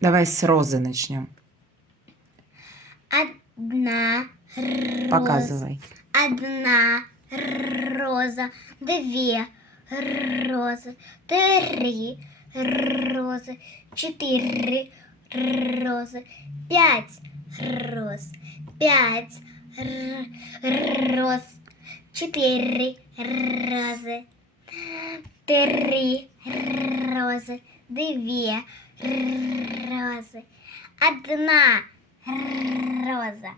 Давай с розы начнем. Одна роза. Показывай. Одна роза, две розы, три розы, четыре розы, пять роз, роз, четыре розы, три розы, две розы, одна роза.